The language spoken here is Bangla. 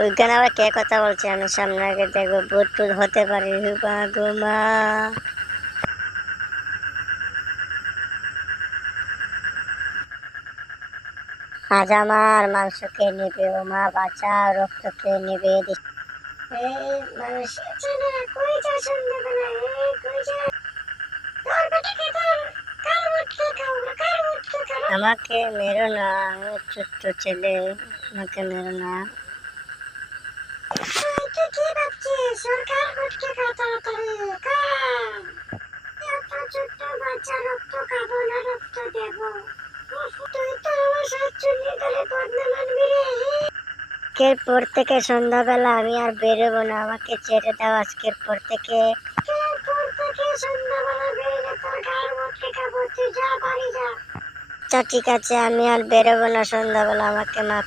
ওইখানে আবার কে কথা বলছে? আমি সামনে আগে দেখবো, ভূত টুত হতে পারে। হুপা গুমা। আজ আমার মাংস খেয়ে নিবে, ও মা বাঁচাও, রক্ত খেয়ে নিবে। এই মানুষ চেনা, কই যা সন্ধ্যাবেলা, এই কই যা? তোর বেটাকে তোর কার মুটকে খাও, কার মুটকে খাও। আমাকে মেরো না, আমি ছোট্ট ছেলে, আমাকে মেরো না। তুই কি ভাবছিস? ওর কার মুটকে খা তাড়াতাড়ি, কার? এত ছোট্ট বাচ্চা, রক্ত খাবো না রক্ত দেবো? তুই তো আমার শাশুড়ি ধরে বদনা মানবি রে। আজকের পর থেকে সন্ধ্যাবেলা আমি আর বেরোবো না, আমাকে ছেড়ে দাও আজকের পর থেকে। সন্ধ্যাবেলা বেরোলে তোর গায়ের মধ্যে খাবো, তুই যা বাড়ি যা। আচ্ছা ঠিক আছে, আমি আর বেরোবো না সন্ধ্যাবেলা, আমাকে মাফ।